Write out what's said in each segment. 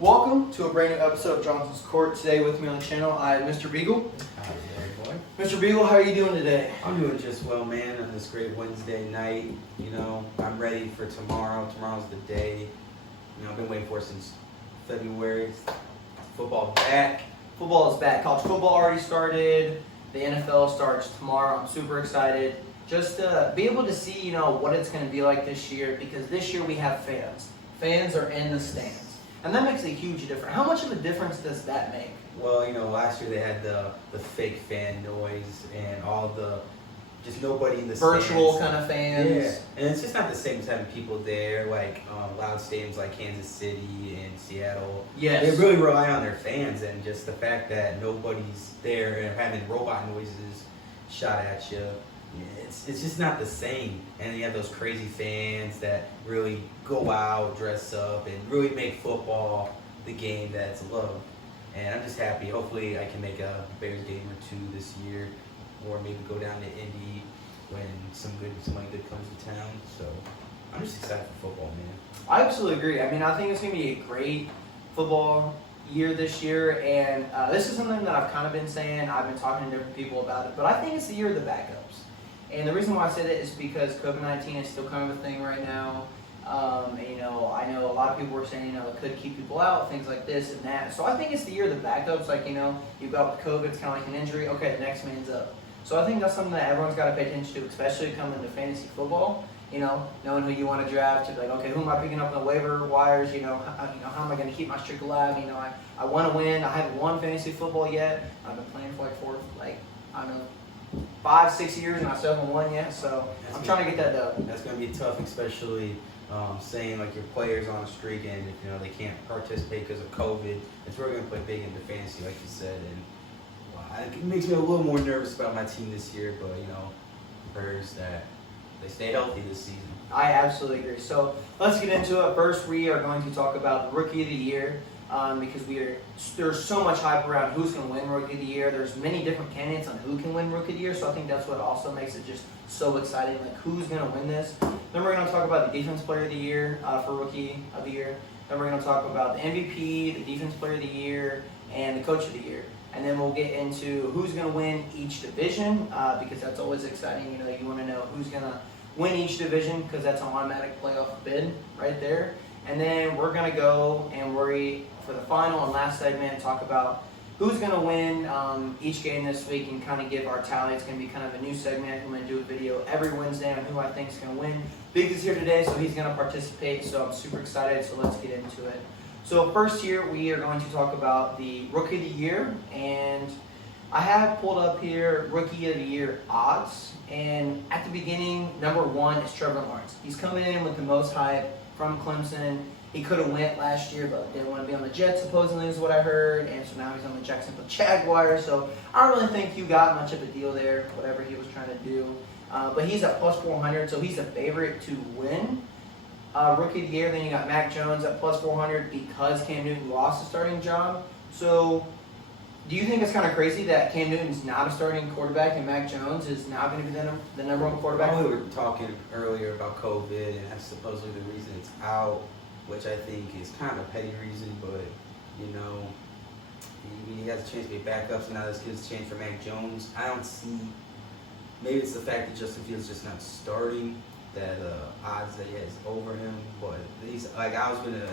Welcome to a brand new episode of Johnson's Court. Today with me on the channel, I have Mr. Beagle. Hi there, boy. Mr. Beagle, how are you doing today? I'm doing just well, man, on this great Wednesday night. You know, I'm ready for tomorrow. Tomorrow's the day. You know, I've been waiting for it since February. Football back. Football is back. College football already started. The NFL starts tomorrow. I'm super excited. Just to be able to see, what it's going to be like this year, because this year we have fans. Fans are in the stands. And that makes a huge difference. How much of a difference does that make? Well, last year they had the fake fan noise and all the just nobody in the virtual stands. kind of fans. Yeah, and it's just not the same as having people there, like loud stadiums like Kansas City and Seattle. Yes. They really rely on their fans, and just the fact that nobody's there and having robot noises shot at you. It's just not the same. And you have those crazy fans that really go out, dress up, and really make football the game that's loved. And I'm just happy. Hopefully I can make a Bears game or two this year, or maybe go down to Indy when somebody good comes to town. So I'm just excited for football, man. I absolutely agree. I think it's going to be a great football year this year, and this is something that I've kind of been saying. I've been talking to different people about it, but I think it's the year of the backups. And the reason why I say that is because COVID-19 is still kind of a thing right now. I know a lot of people were saying, it could keep people out, things like this and that. So I think it's the year of the backups. Like, you've got with COVID, it's kind of like an injury. Okay, the next man's up. So I think that's something that everyone's got to pay attention to, especially coming to fantasy football. Knowing who you want to draft, to be like, okay, who am I picking up on the waiver wires? How am I going to keep my streak alive? I want to win. I haven't won fantasy football yet. I've been playing for 5-6 years, and I still haven't won yet. So I'm trying to get that done. That's going to be tough, especially saying like your players on a streak, and if they can't participate because of COVID. It's really going to play big into fantasy, like you said, and it makes me a little more nervous about my team this year. But prayers that they stay healthy this season. I absolutely agree. So let's get into it. First, we are going to talk about the Rookie of the Year. Because there's so much hype around who's going to win Rookie of the Year. There's many different candidates on who can win Rookie of the Year, so I think that's what also makes it just so exciting, like who's going to win this. Then we're going to talk about the Defense Player of the Year for Rookie of the Year. Then we're going to talk about the MVP, the Defense Player of the Year, and the Coach of the Year. And then we'll get into who's going to win each division, because that's always exciting. You want to know who's going to win each division, because that's an automatic playoff bid right there. And then we're going to go and for the final and last segment, talk about who's going to win each game this week and kind of give our tally. It's going to be kind of a new segment. I'm going to do a video every Wednesday on who I think is going to win. Biggs is here today, so he's going to participate, so I'm super excited. So let's get into it. So first here, we are going to talk about the Rookie of the Year. And I have pulled up here Rookie of the Year odds. And at the beginning, number one is Trevor Lawrence. He's coming in with the most hype from Clemson. He could have went last year, but didn't want to be on the Jets, supposedly, is what I heard. And so now he's on the Jacksonville Jaguars. So I don't really think you got much of a deal there, whatever he was trying to do. But he's at plus 400, so he's a favorite to win Rookie of the Year. Then you got Mac Jones at plus 400 because Cam Newton lost the starting job. So do you think it's kind of crazy that Cam Newton's not a starting quarterback and Mac Jones is now going to be the number one quarterback? Well, we were talking earlier about COVID, and that's supposedly the reason it's out, which I think is kind of a petty reason, but, he has a chance to be backup, so now this gives a chance for Mac Jones. I don't see, maybe it's the fact that Justin Fields just not starting, that odds that he has over him, but I was going to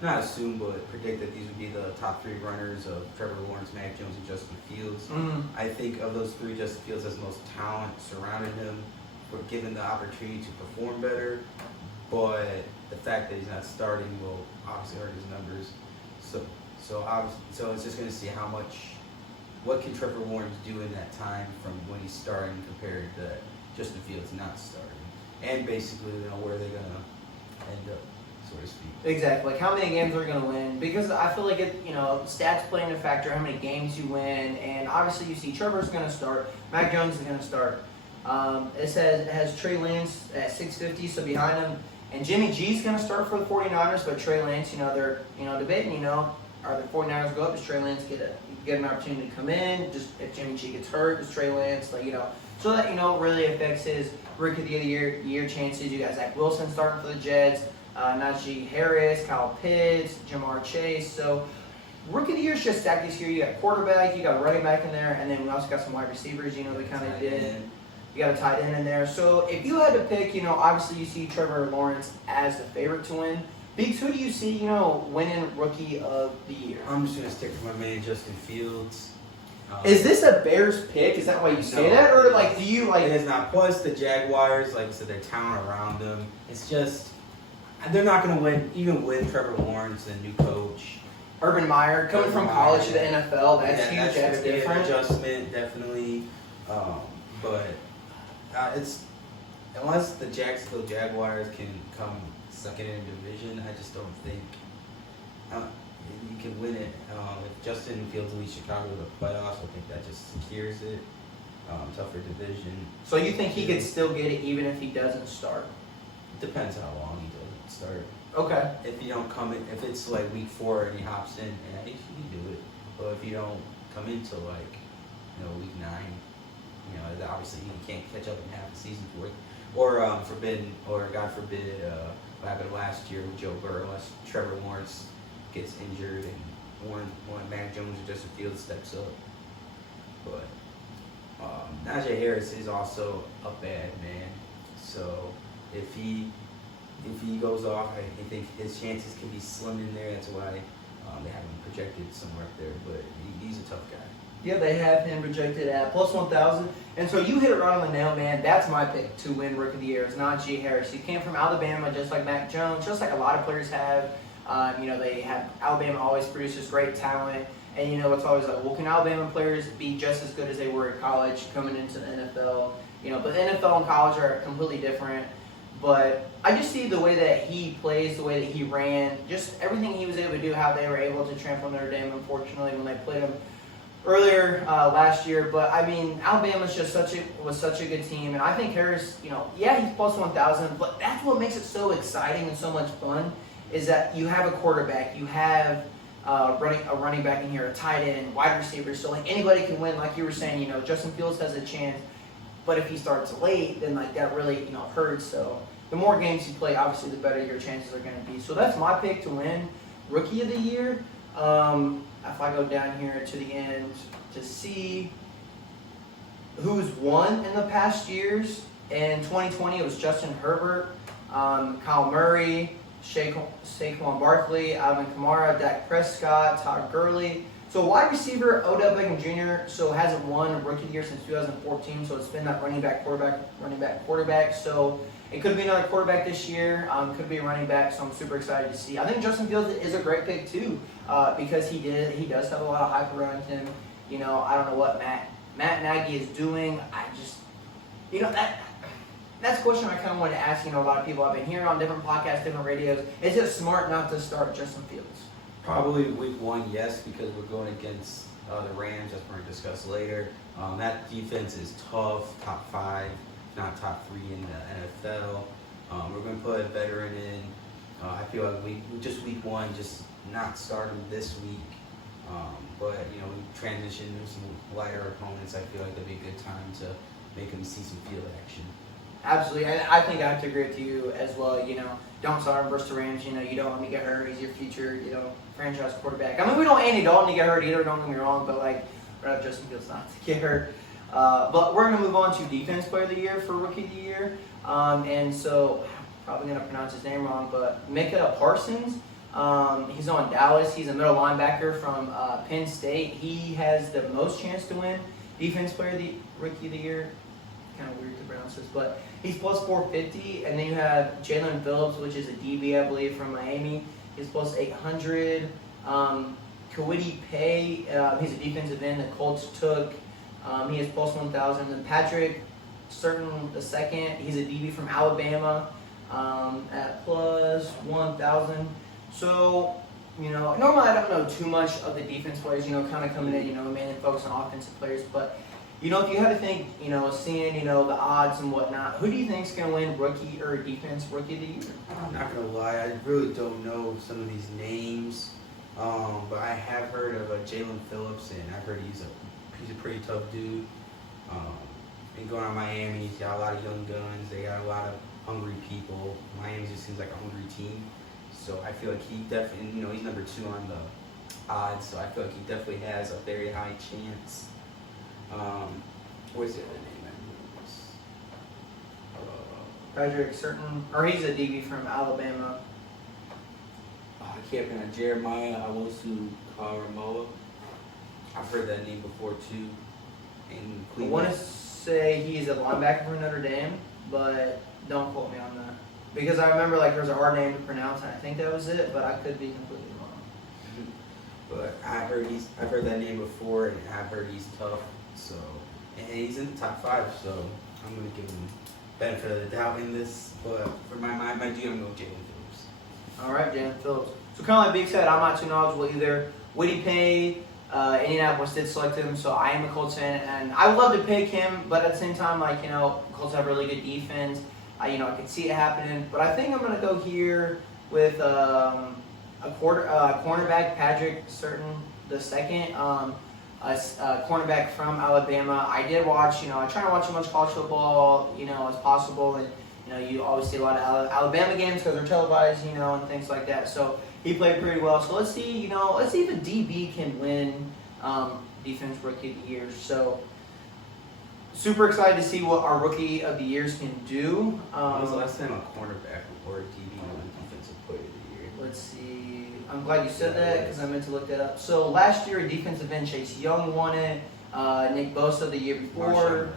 not assume, but predict that these would be the top three runners of Trevor Lawrence, Mac Jones, and Justin Fields. Mm-hmm. I think of those three, Justin Fields has the most talent surrounding him, for given the opportunity to perform better, but the fact that he's not starting will obviously hurt his numbers. So it's just going to see what can Trevor Lawrence do in that time from when he's starting compared to Justin Fields not starting, and basically where they're going to end up, so to speak. Exactly, like how many games they're going to win, because I feel like stats play into factor how many games you win, and obviously you see Trevor's going to start, Mac Jones is going to start. It has Trey Lance at 650, so behind him. And Jimmy G's going to start for the 49ers, but Trey Lance, they're debating, are the 49ers go up? Does Trey Lance get an opportunity to come in? Just if Jimmy G gets hurt, does Trey Lance, so that, really affects his Rookie of the Year chances. You got Zach Wilson starting for the Jets. Najee Harris, Kyle Pitts, Jamar Chase. So Rookie of the Year is just stacked this year. You got quarterback, you got a running back in there, and then we also got some wide receivers. You know, we kind of did. You got a tight end in there. So if you had to pick, you know, obviously you see Trevor Lawrence as the favorite to win. Beaks, who do you see, you know, winning Rookie of the Year? I'm just gonna stick with my man Justin Fields. Is this a Bears pick? Is that why you say that, or like do you like? It is not. Plus the Jaguars, like I said, their talent around them. It's just they're not gonna win, even with Trevor Lawrence and new coach. Urban Meyer coming from college to the NFL. That's huge. That's An different. adjustment, definitely. But it's unless the Jacksonville Jaguars can come second in the division, I just don't think you can win it. If Justin Fields leads Chicago to the playoffs, I think that just secures it. Tougher division. So you think he could still get it even if he doesn't start? It depends how long he doesn't start. Okay. If you don't come in, if it's like week 4 and he hops in, yeah, he can do it. But if you don't come into like, you know, week 9, you know, obviously he can't catch up in half the season for it. Or God forbid, what happened last year with Joe Burrow, unless Trevor Lawrence gets injured and one Mac Jones or Justin Fields steps up. But Najee Harris is also a bad man. So if he goes off, I think his chances can be slim in there. That's why they have him projected somewhere up there. But he's a tough guy. Yeah, they have him projected at plus 1,000. And so you hit it right on the nail, man. That's my pick to win Rookie of the Year. It's Najee Harris. He came from Alabama, just like Mac Jones, just like a lot of players have. You know, they have Alabama always produces great talent. And you know, it's always like, well, can Alabama players be just as good as they were in college coming into the NFL? You know, but the NFL and college are completely different. But I just see the way that he plays, the way that he ran, just everything he was able to do, how they were able to trample Notre Dame, unfortunately, when they played him earlier last year. But I mean, Alabama's just was such a good team, and I think Harris, you know, yeah, he's plus 1,000, but that's what makes it so exciting and so much fun is that you have a quarterback, you have a running back in here, a tight end, wide receiver, so like anybody can win. Like you were saying, you know, Justin Fields has a chance, but if he starts late, then like that really, you know, hurts. So the more games you play, obviously, the better your chances are going to be. So that's my pick to win Rookie of the Year. If I go down here to the end to see who's won in the past years, in 2020 it was Justin Herbert, Kyle Murray, Saquon Barkley, Alvin Kamara, Dak Prescott, Todd Gurley. So wide receiver, Odell Beckham Jr. so hasn't won Rookie of the Year since 2014. So it's been that running back, quarterback. So it could be another quarterback this year. Could be a running back. So I'm super excited to see. I think Justin Fields is a great pick too, because he does have a lot of hype around him. You know, I don't know what Matt Nagy is doing. I just, you know, that's a question I kind of wanted to ask. You know, a lot of people I've been hearing on different podcasts, different radios. Is it smart not to start Justin Fields? Probably week 1, yes, because we're going against the Rams, as we're going to discuss later. That defense is tough, top 5, not top 3 in the NFL. We're going to put a veteran in. I feel like week 1, just not starting this week. But, you know, we transition to some lighter opponents. I feel like that'd be a good time to make them see some field action. Absolutely. I think I have to agree with you as well. You know, don't start him versus the Rams. You know, you don't want him to get hurt. He's your future, you know, franchise quarterback. I mean, we don't want Andy Dalton to get hurt either, don't get me wrong, but like, we're not Justin Fields not to get hurt. But we're going to move on to Defense Player of the Year for Rookie of the Year. And so, I'm probably going to pronounce his name wrong, but Micah Parsons. He's on Dallas. He's a middle linebacker from Penn State. He has the most chance to win Defense Player of the Rookie of the Year. Kind of weird to pronounce this, but he's plus 450. And then you have Jalen Phillips, which is a DB, I believe, from Miami. He's plus 800. Kawhi Pay, he's a defensive end the Colts took. He is plus 1,000. Then Patrick Certain II, he's a DB from Alabama at plus 1,000. So, you know, normally I don't know too much of the defense players, you know, kind of coming in, you know, mainly focus on offensive players. But, you know, if you had to think, you know, seeing, you know, the odds and whatnot, who do you think is going to win Rookie or Defense Rookie of the Year? I'm not going to lie, I really don't know some of these names. But I have heard of Jalen Phillips, and I've heard he's a pretty tough dude. Been going on Miami, he's got a lot of young guns, they got a lot of hungry people. Miami just seems like a hungry team. So I feel like he definitely, he's number 2 on the odds. So I feel like he definitely has a very high chance. What's the other name? Patrick Certain, or he's a DB from Alabama. I can't pronounce Jeremiah Awosu Karamoa. I've heard that name before too. In I Cleveland. want to say he's a linebacker for Notre Dame, but don't quote me on that. Because I remember like there was a hard name to pronounce, and I think that was it, but I could be completely wrong. But I've heard that name before, and I've heard he's tough. So, and he's in the top 5. So I'm gonna give him benefit of the doubt in this. But for my GM, I'm going to go Jalen Phillips. All right, Jalen Phillips. So kind of like Big said, I'm not too knowledgeable either. Woody Pay, Indianapolis did select him, so I am a Colts fan, and I would love to pick him, but at the same time, like, Colts have really good defense. I can see it happening, but I think I'm going to go here with a cornerback, Patrick Certain the second, a cornerback from Alabama. I did watch, I try to watch as much college football, as possible, and you always see a lot of Alabama games because they're televised, and things like that. So he played pretty well. So let's see, if a DB can win Defense Rookie of the Year. So super excited to see what our Rookie of the Years can do. When was the last time a cornerback or a DB won Defensive Player of the Year? Let's see. I'm glad you said that because I meant to look that up. So last year, defensive end Chase Young won it. Nick Bosa the year before.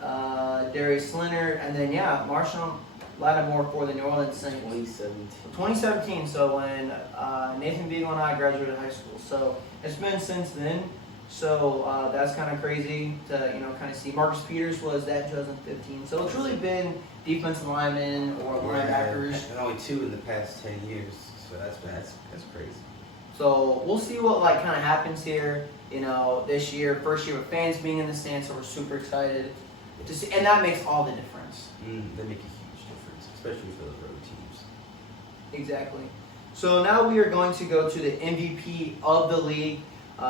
Darius Leonard, and then Marshawn Lattimore for the New Orleans Saints. 2017. So when Nathan Beagle and I graduated high school. So it's been since then. So that's kind of crazy to kind of see. Marcus Peters was that in 2015. So it's really been defensive linemen or linebackers. And only 2 in the past 10 years. So that's crazy. So we'll see what kind of happens here. This year, first year with fans being in the stands, so we're super excited to see, and that makes all the difference. They make a huge difference, especially for the road teams. Exactly. So now we are going to go to the MVP of the league.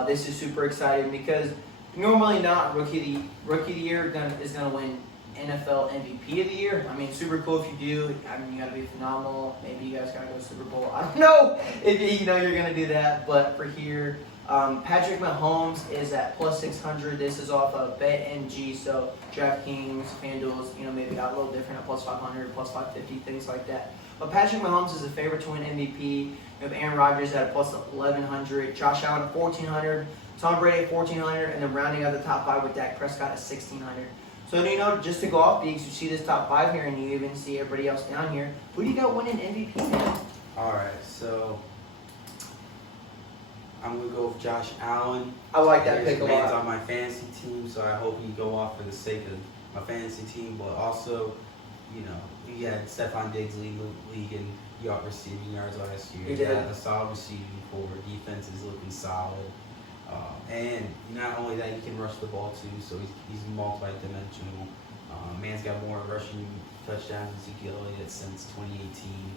This is super exciting because normally not rookie of the year is going to win NFL MVP of the year. I mean, super cool if you do. I mean, you got to be phenomenal. Maybe you guys got to go to Super Bowl. I don't know if you're going to do that. But for here, Patrick Mahomes is at plus 600. This is off of BetMG. So DraftKings, FanDuel's, maybe got a little different at plus 500, plus 550, things like that. But Patrick Mahomes is a favorite to win MVP. You have Aaron Rodgers at plus 1100, Josh Allen at 1400, Tom Brady at 1400, and then rounding out the top 5 with Dak Prescott at 1600. So, just to go off, because you see this top 5 here and you even see everybody else down here, who do you got winning MVP now? All right, so I'm going to go with Josh Allen. I like that pick a lot. He's on my fantasy team, so I hope he go off for the sake of my fantasy team. But also, he had Stephon Diggs league in receiving yards last year. He He did. had a solid receiving core. Defense is looking solid. And not only that, he can rush the ball too, so he's multi-dimensional. Man's got more rushing touchdowns than Ezekiel Elliott since 2018,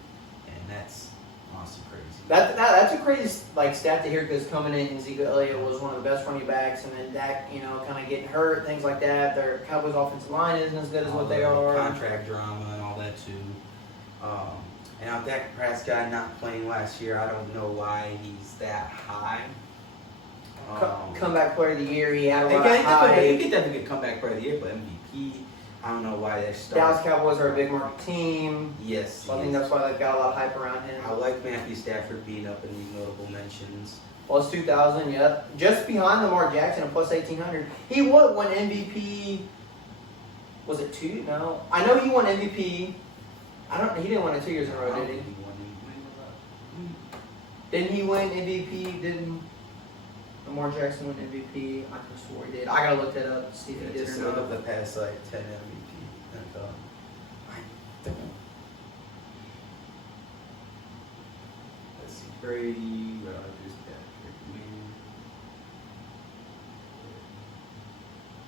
and that's honestly crazy. That's a crazy stat to hear because coming in, Ezekiel Elliott was one of the best running backs, and then Dak, kind of getting hurt, things like that. Their Cowboys' offensive line isn't as good as what they are. Contract drama and all that too. And now Dak Prescott not playing last year, I don't know why he's that high. Comeback player of the year, he had a He lot of high. could definitely get comeback player of the year, but MVP, I don't know why they're starting. Dallas Cowboys are a big market team. Yes, So I think that's why they've got a lot of hype around him. I like Matthew Stafford being up in these notable mentions. Plus 2,000, yep. Just behind Lamar Jackson at plus 1,800. He won MVP. Was it 2? No. I know he won MVP. He didn't win it 2 years in a row, did he? Didn't he win MVP? Didn't Lamar Jackson win MVP? I could have swore he did. I gotta look that up to see if he did Just or look not. up the past 10 MVP NFL. I don't. Let's see, Brady, Rodgers,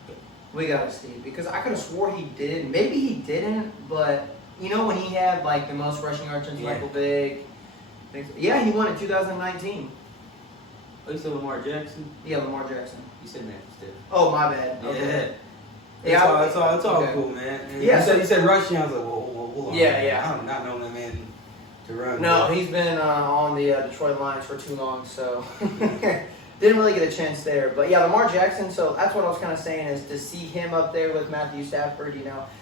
Patrick, We gotta see because I could have swore he did. Maybe he didn't, but when he had the most rushing yards since Michael Vick. Yeah, he won in 2019. Oh, you said Lamar Jackson? Yeah, Lamar Jackson. You said Matthew Stafford. Oh, my bad. Okay. Yeah. It's all okay. cool, man. Yeah, You said rushing. I was like, whoa, hold on. Yeah. I do not know that man to run. No, he's been on the Detroit Lions for too long, so didn't really get a chance there. But yeah, Lamar Jackson. So that's what I was kind of saying is to see him up there with Matthew Stafford.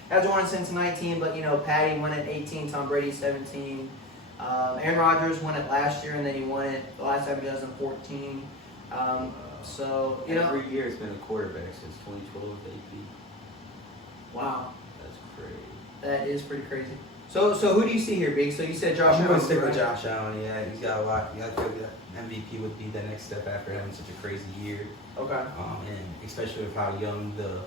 Hasn't won since 19, but Patty won it 18, Tom Brady 17. Aaron Rodgers won it last year, and then he won it the last time in 2014. So every year it's been a quarterback since 2012 AP. Wow, That's crazy. that is pretty crazy. So who do you see here, Big? So you said Josh Allen. I'm going to stick with Josh Allen. Yeah, he's got a lot. I feel that MVP would be the next step after having such a crazy year. Okay. And especially with how young the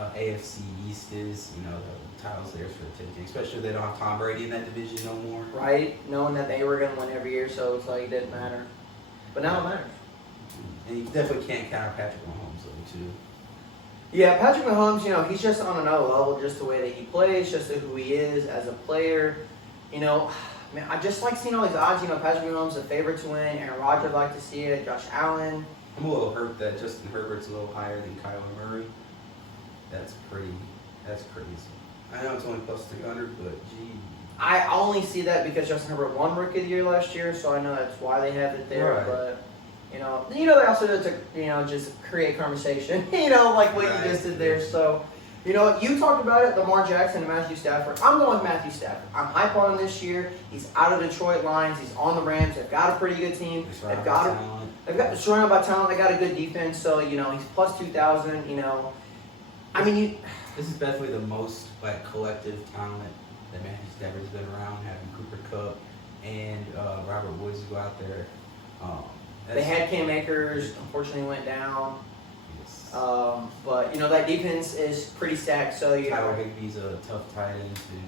AFC East is, the title's theirs for the taking. Especially if they don't have Tom Brady in that division no more. Right, knowing that they were going to win every year, so it's like it didn't matter. But now it matters. And you definitely can't count Patrick Mahomes though, too. Yeah, Patrick Mahomes, he's just on another level, just the way that he plays, just who he is as a player. Man, I just like seeing all these odds. Patrick Mahomes a favorite to win. Aaron Rodgers like to see it. Josh Allen. I'm a little hurt that Justin Herbert's a little higher than Kyler Murray. That's crazy. I know it's only plus 300, but gee. I only see that because Justin Herbert won Rookie of the Year last year, so I know that's why they have it there. Right. But they also do it to just create conversation. Like what you just did there. So. You talked about it, Lamar Jackson and Matthew Stafford. I'm going with Matthew Stafford. I'm hype on him this year. He's out of Detroit Lions. He's on the Rams. They've got a pretty good team. They've got surrounded by talent. They got a good defense. So, he's plus 2,000, This is definitely the most, collective talent that Matthew Stafford's been around, having Cooper Kupp and Robert Woods go out there. They had Cam Akers. Unfortunately, went down. But that defense is pretty stacked. So Tyler Higbee's a tough tight end too.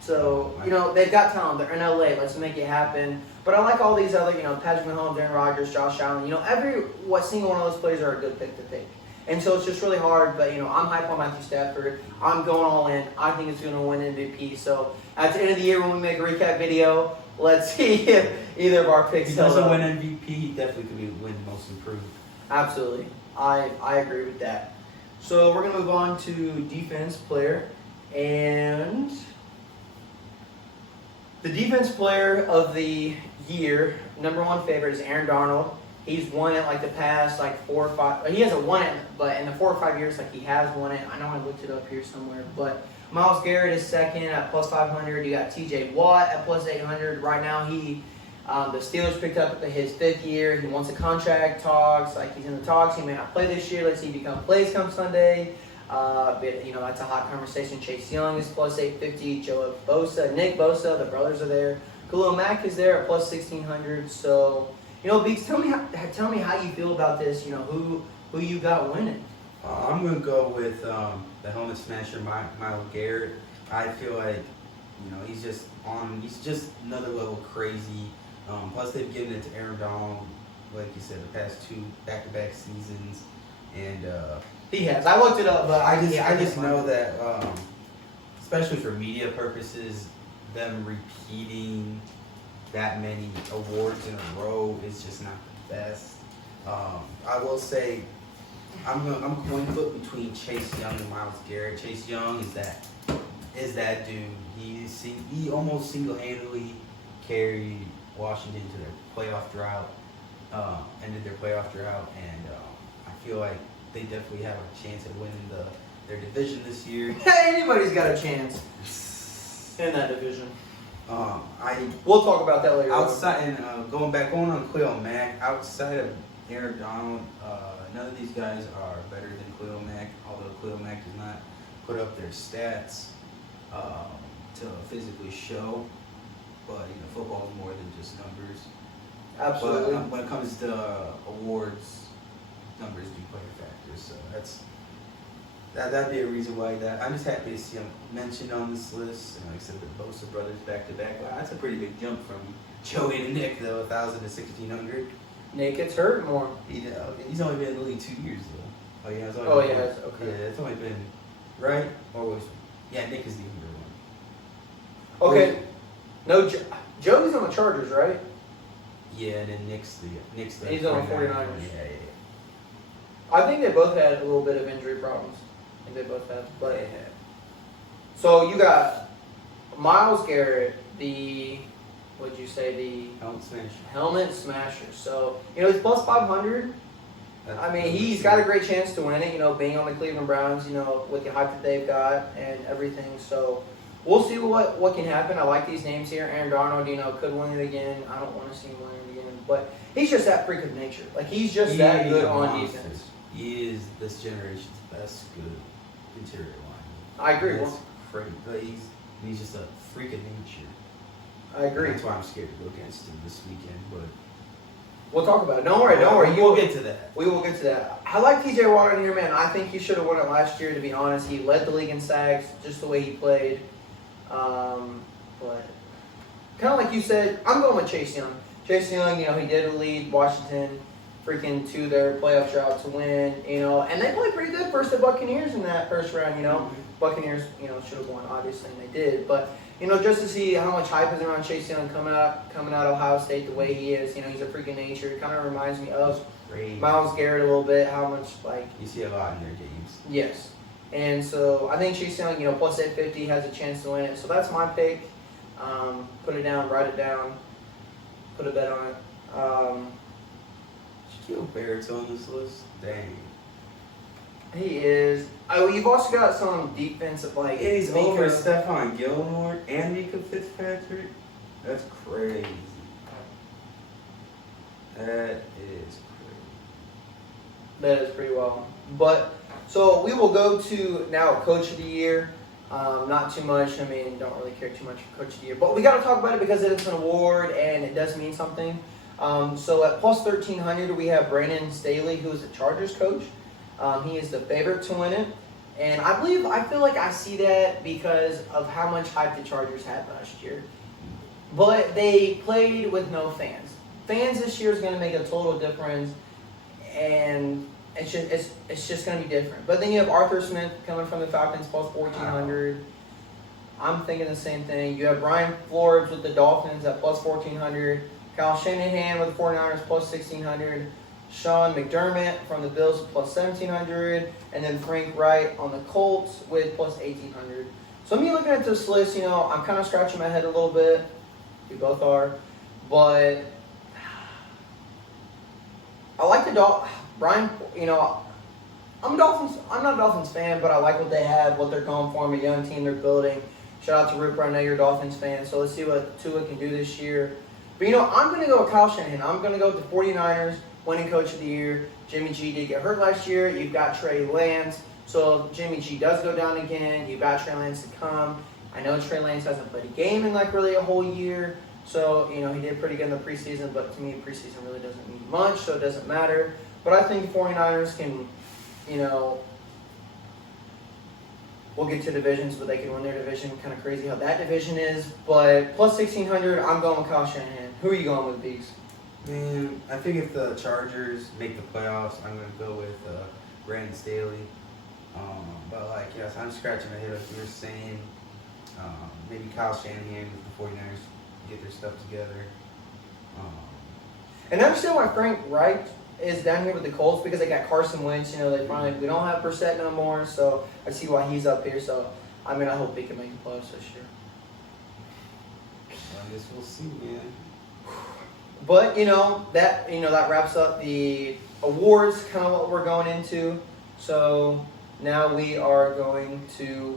So they've got talent. They're in LA. Let's make it happen. But I like all these other Patrick Mahomes, Aaron Rodgers, Josh Allen. Every single one of those players are a good pick to pick. And so it's just really hard. But I'm hype on Matthew Stafford. I'm going all in. I think it's going to win MVP. So at the end of the year when we make a recap video, let's see if either of our picks. If he doesn't win MVP, he definitely could win Most Improved. Absolutely. I agree with that. So we're going to move on to defense player. And the defense player of the year, number one favorite is Aaron Donald. He's won it the past 4 or 5. He hasn't won it, but in the 4 or 5 years, he has won it. I know I looked it up here somewhere. But Myles Garrett is second at plus 500. You got T.J. Watt at plus 800. Right now, the Steelers picked up his 5th year. He wants a contract talks. He's in the talks. He may not play this year. Let's see if he plays come Sunday. But that's a hot conversation. Chase Young is plus 850. Nick Bosa, the brothers are there. Khalil Mack is there at plus 1600. So, Beats, tell me how you feel about this. Who you got winning? I'm gonna go with the helmet smasher, Myles Garrett. I feel like he's just another level crazy. Plus, they've given it to Aaron Donald, like you said, the past 2 back-to-back seasons, and he has. I looked it up, but I just know that, especially for media purposes, them repeating that many awards in a row is just not the best. I will say, I'm going to put between Chase Young and Myles Garrett. Chase Young is that dude. He almost single-handedly carried Washington to their playoff drought, ended their playoff drought, and I feel like they definitely have a chance at winning their division this year. Hey, anybody's got a chance in that division. We'll talk about that later. Outside and going on Khalil Mack, outside of Aaron Donald, none of these guys are better than Khalil Mack. Although Khalil Mack does not put up their stats to physically show. But football is more than just numbers. Absolutely. But when it comes to awards, numbers do play a factor. So that'd be a reason why I'm just happy to see him mentioned on this list. And like I said, the Bosa brothers back to back. Wow, that's a pretty big jump from Joey and Nick, though, 1,000 to 1,600. Nick gets hurt more. He's only been in the league 2 years though. Okay. Yeah, it's only been right or Nick is the younger one. Okay. No, Joey's on the Chargers, right? Yeah, and then Nick's the he's on the 49ers. Yeah. I think they both had a little bit of injury problems. I think they both have. But so you got Myles Garrett, the would you say, the Helmet smash. helmet smasher. So, he's plus 500. I mean, he's got a great chance to win it, being on the Cleveland Browns, with the hype that they've got and everything. So, we'll see what can happen. I like these names here. Aaron Darnold, could win it again. I don't want to see him win it again. But he's just that freak of nature. Like, he's just that good on defense. He is this generation's best good interior line. I agree. That's crazy. But he's just a freak of nature. I agree. That's why I'm scared to go against him this weekend. But we'll talk about it. Don't worry. We'll get to that. We will get to that. I like TJ Watt in here, man. I think he should have won it last year, to be honest. He led the league in sacks, just the way he played. But kind of like you said, I'm going with Chase Young. Chase Young, he did lead Washington freaking to their playoff drought to win, and they played pretty good versus the Buccaneers in that first round, Buccaneers, should have won, obviously, and they did. But, just to see how much hype is around Chase Young coming out of Ohio State the way he is, he's a freaking nature. It kind of reminds me of Myles Garrett a little bit, how much, you see a lot in their games. Yes. And so I think Chase Young, plus 850 has a chance to win it. So that's my pick. Put it down, write it down, put a bet on it. Shaquille Barrett's on this list? Dang. He is. Oh, you've also got some defensive, And he's over Stephon Gilmore and Mika Fitzpatrick? That's crazy. That is crazy. That is pretty well. But, so we will go to now Coach of the Year. Not too much. I mean, don't really care too much for Coach of the Year. But we got to talk about it because it's an award and it does mean something. So at plus 1,300, we have Brandon Staley, who is the Chargers coach. He is the favorite to win it. And I feel like I see that because of how much hype the Chargers had last year. But they played with no fans. Fans this year is going to make a total difference. And it's just going to be different. But then you have Arthur Smith coming from the Falcons plus 1,400. I'm thinking the same thing. You have Brian Flores with the Dolphins at plus 1,400. Kyle Shanahan with the 49ers plus 1,600. Sean McDermott from the Bills plus 1,700. And then Frank Wright on the Colts with plus 1,800. So me looking at this list, I'm kind of scratching my head a little bit. We both are. But I like the Brian, I'm not a Dolphins fan, but I like what they have, what they're going for, a young team they're building. Shout out to Rook, I know you're a Dolphins fan, so let's see what Tua can do this year. But, I'm going to go with Kyle Shanahan. I'm going to go with the 49ers, winning Coach of the Year. Jimmy G did get hurt last year. You've got Trey Lance. So if Jimmy G does go down again, you've got Trey Lance to come. I know Trey Lance hasn't played a game in really a whole year. So, he did pretty good in the preseason, but to me, preseason really doesn't mean much, so it doesn't matter. But I think the 49ers can, we'll get to divisions, but they can win their division. Kind of crazy how that division is. But plus 1,600, I'm going with Kyle Shanahan. Who are you going with, Beeks? Man, I think if the Chargers make the playoffs, I'm going to go with Brandon Staley. But, yes, I'm scratching my head like you were saying. Maybe Kyle Shanahan with the 49ers get their stuff together. And I understand why Frank Wright is down here with the Colts because they got Carson Wentz. We don't have Brissett no more, so I see why he's up here. So, I hope they can make the playoffs this year. I guess we'll see, man. But that wraps up the awards, kind of what we're going into. So now we are going to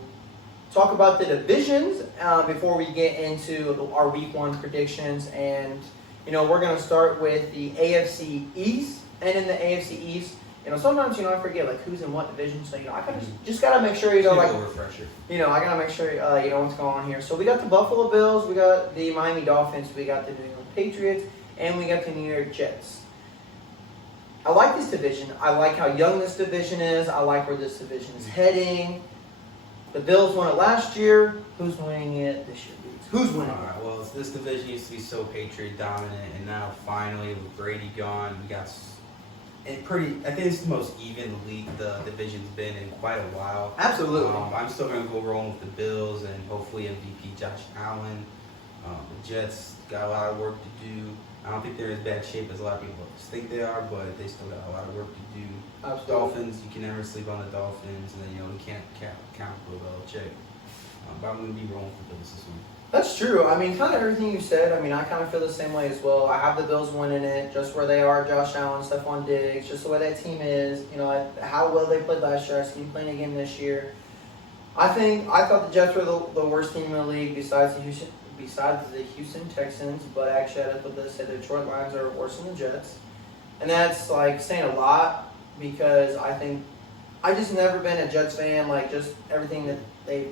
talk about the divisions before we get into our Week 1 predictions. And we're going to start with the AFC East. And in the AFC East, sometimes I forget who's in what division. So I just gotta make sure refresher. I gotta make sure what's going on here. So we got the Buffalo Bills, we got the Miami Dolphins, we got the New England Patriots, and we got the New York Jets. I like this division. I like how young this division is. I like where this division is heading. The Bills won it last year. Who's winning it this year? Who's winning? All right. Well, this division used to be so Patriot dominant, and now finally with Brady gone, we got. I think it's the most even the division's been in quite a while. Absolutely. I'm still going to go rolling with the Bills and hopefully MVP Josh Allen. The Jets got a lot of work to do. I don't think they're as bad shape as a lot of people think they are, but they still got a lot of work to do. Absolutely. Dolphins, you can never sleep on the Dolphins, and then we can't count Bill Belichick. But I'm going to be rolling with the Bills this one. That's true. I mean, kind of everything you said. I mean, I kind of feel the same way as well. I have the Bills winning it, just where they are. Josh Allen, Stephon Diggs, just the way that team is. You know, how well they played last year. I see them playing again this year. I thought the Jets were the worst team in the league besides the Houston Texans, but actually I thought they said the Detroit Lions are worse than the Jets, and that's like saying a lot because I just never been a Jets fan. Like just everything that they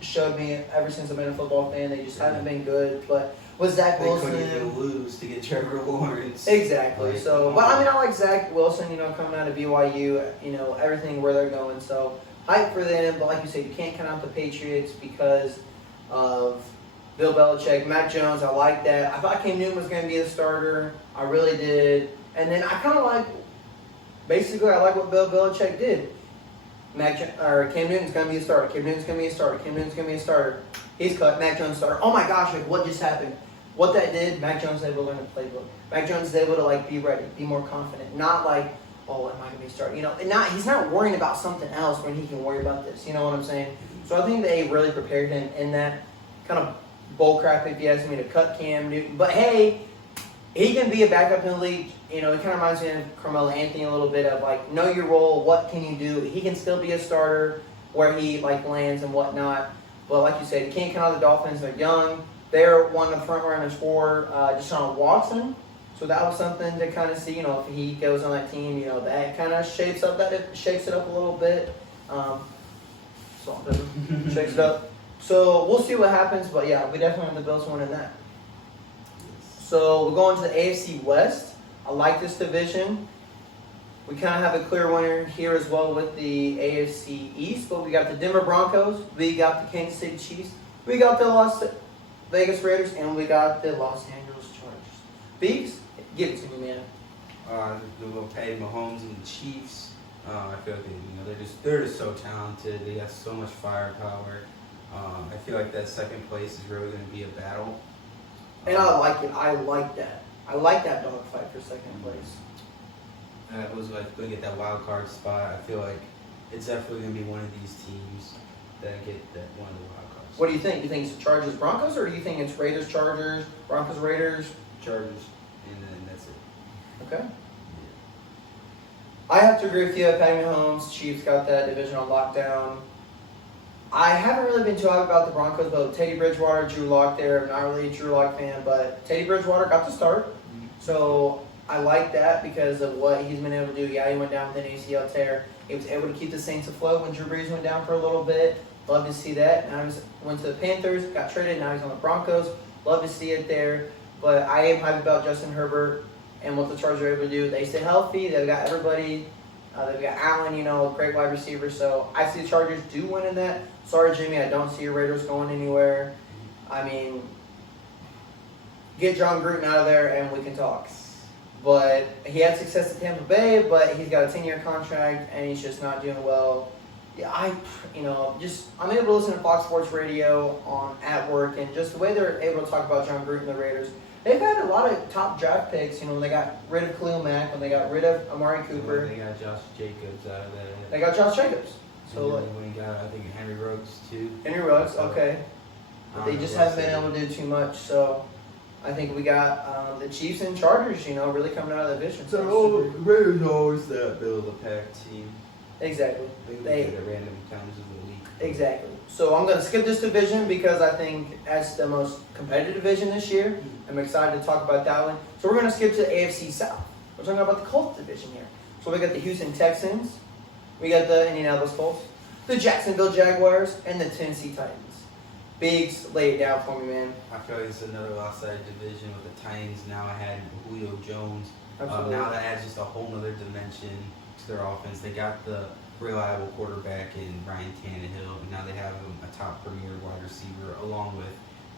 showed me ever since I've been a football fan, they just haven't been good. But with Zach Wilson, they couldn't even lose to get Trevor Lawrence. Exactly. Like, so, but I mean, I like Zach Wilson. You know, coming out of BYU. You know, everything where they're going. So. Hype for them, but like you said, you can't count out the Patriots because of Bill Belichick. Mac Jones, I like that. I thought Cam Newton was going to be the starter. I really did. And then I kind of like, basically, I like what Bill Belichick did. Cam Newton's going to be a starter. Cam Newton's going to be a starter. Cam Newton's going to be a starter. He's cut. Mac Jones starter. Oh my gosh, like what just happened? What that did, Mac Jones was able to learn the playbook. Mac Jones is able to like be ready, be more confident, not like, oh, am I going to be starting? You know, and he's not worrying about something else when he can worry about this. You know what I'm saying? So I think they really prepared him in that kind of bull crap, if you ask me, to cut Cam Newton. But hey, he can be a backup in the league. You know, it kind of reminds me of Carmelo Anthony a little bit of like, know your role. What can you do? He can still be a starter where he like lands and whatnot. But like you said, you can't count out the Dolphins. They're young. They're one of the front runners for Deshaun Watson. So that was something to kind of see, you know, if he goes on that team, you know, that kind of shakes it up a little bit. Shakes it up. So we'll see what happens, but yeah, we definitely have the Bills winning that. So we're going to the AFC West. I like this division. We kind of have a clear winner here as well with the AFC East, but we got the Denver Broncos, we got the Kansas City Chiefs, we got the Las Vegas Raiders, and we got the Los Angeles Chargers. Beaks? Give it to me, man. The little Patty Mahomes and the Chiefs. I feel like they're just so talented. They got so much firepower. I feel like that second place is really going to be a battle. And I like it. I like that. I like that dogfight for second place. And it was like going to get that wild card spot. I feel like it's definitely going to be one of these teams that get that one of the wild cards. What do you think? Do you think it's Chargers Broncos, or do you think it's Raiders Chargers, Broncos Raiders? Chargers, and then that's it. Okay. I have to agree with you. Patty Mahomes, Chiefs got that division on lockdown. I haven't really been too hyped about the Broncos, but Teddy Bridgewater, Drew Lock there. I'm not really a Drew Lock fan, but Teddy Bridgewater got the start. Mm-hmm. So I like that because of what he's been able to do. Yeah, he went down with an ACL tear. He was able to keep the Saints afloat when Drew Brees went down for a little bit. Love to see that. Now he went to the Panthers, got traded. Now he's on the Broncos. Love to see it there. But I am hyped about Justin Herbert and what the Chargers are able to do. They stay healthy. They've got everybody. They've got Allen, you know, great wide receiver. So I see the Chargers do win in that. Sorry, Jimmy, I don't see your Raiders going anywhere. I mean, get John Gruden out of there and we can talk. But he had success at Tampa Bay, but he's got a 10-year contract and he's just not doing well. Yeah, I'm able to listen to Fox Sports Radio at work, and just the way they're able to talk about John Gruden and the Raiders. They've had a lot of top draft picks, you know, when they got rid of Khalil Mack, when they got rid of Amari Cooper. They got Josh Jacobs out of that. They got Josh Jacobs. So when he got, I think, Henry Ruggs, too. Henry Ruggs, okay. But they just haven't been able to do too much, so I think we got the Chiefs and Chargers, you know, really coming out of the division. So the Raiders are always that middle of the pack team. Exactly. They get the random encounters of the week. Exactly. So I'm going to skip this division because I think that's the most competitive division this year. I'm excited to talk about that one. So we're going to skip to the AFC South. We're talking about the Colts division here. So we got the Houston Texans, we got the Indianapolis Colts, the Jacksonville Jaguars, and the Tennessee Titans. Biggs, lay it down for me, man. I feel like it's another lopsided division with the Titans now had Julio Jones. Absolutely. Now that adds just a whole other dimension to their offense. They got the reliable quarterback in Ryan Tannehill, and now they have a top premier wide receiver along with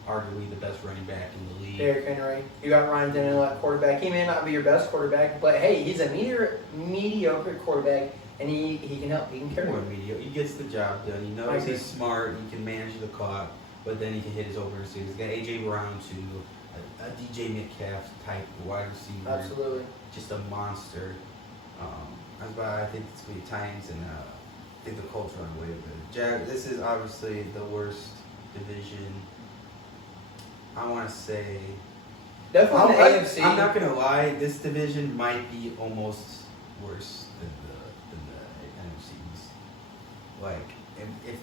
arguably the best running back in the league. Derrick Henry. You got Ryan Tannehill at quarterback. He may not be your best quarterback, but hey, he's a mediocre quarterback, and he can help. He can carry. Mediocre. He gets the job done. He knows he's smart. He can manage the clock, but then he can hit his open receivers. He's got A.J. Brown, too, a DJ Metcalf type wide receiver. Absolutely. Just a monster. That's why I think it's going to be Titans, and I think the Colts run away with it. This is obviously the worst division I want to say. Definitely the AFC. I'm not gonna lie. This division might be almost worse than the NFC East. Like if